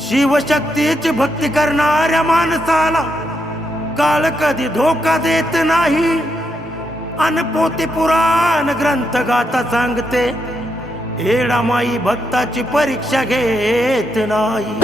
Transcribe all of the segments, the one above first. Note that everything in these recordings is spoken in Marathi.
शिवशक्तीची भक्ती करणाऱ्या माणसाला काळ कधी धोका देत नाही. अनपोती पुराण ग्रंथ गाता सांगते एडामाई भक्ताची परीक्षा घेत नाही.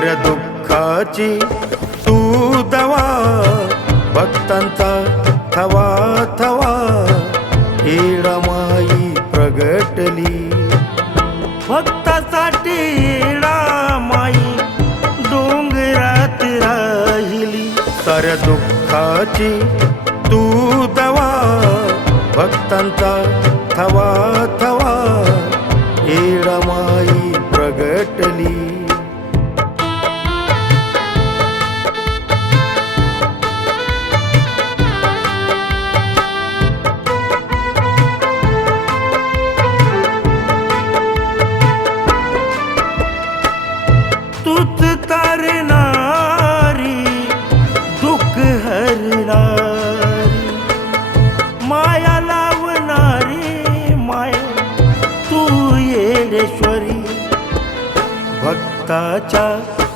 साऱ्या दुःखाची तू दवा भक्तांचा थवा थवा माई प्रगटली. भक्तासाठी माई डोंगरात राहिली. साऱ्या दुःखाची तू दवा भक्तांचा थवा थवा माई प्रगटली. करणारी. माया लावणारी माया तू येडेश्वरी भक्ताच्या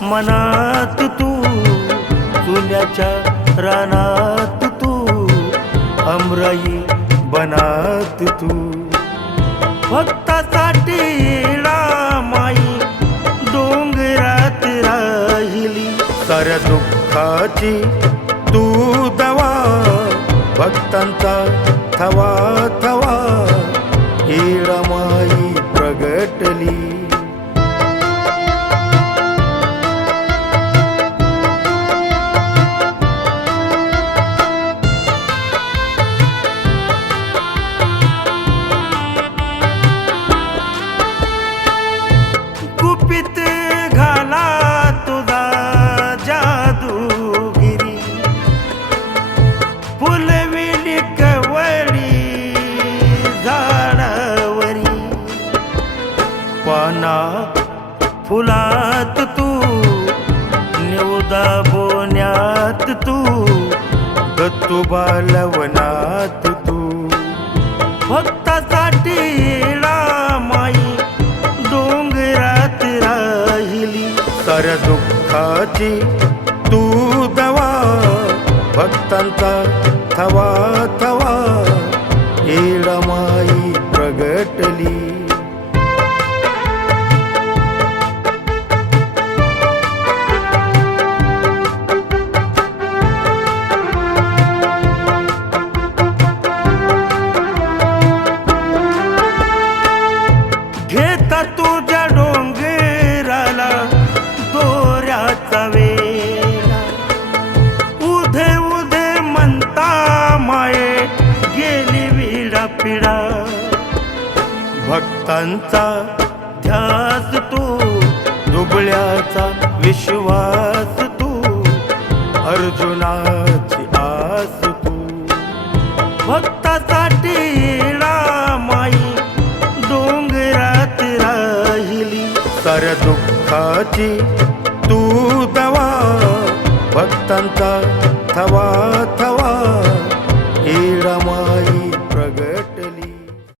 मनात तू चुन्याच्या रानात तू अमराई बनात तू. भक्तासाठी माई डोंगरात राहिली. साऱ्या दुःखाची तू दवा भक्तांचा थवा वाना फुलात तू निवदा बोन्यात तू दत्तू लवनात तू. भक्तासाठी माई डोंगरात राहिली. साऱ्या दुःखाची तू दवा भक्तांचा थवा थवा माई प्रगटली. भक्तांचा ध्यास तू दुबळ्याचा विश्वास तू अर्जुनाची आस तू. भक्तासाठी माई डोंगरात राहिली. साऱ्या दुःखाची तू दवा भक्तांचा थवा थवा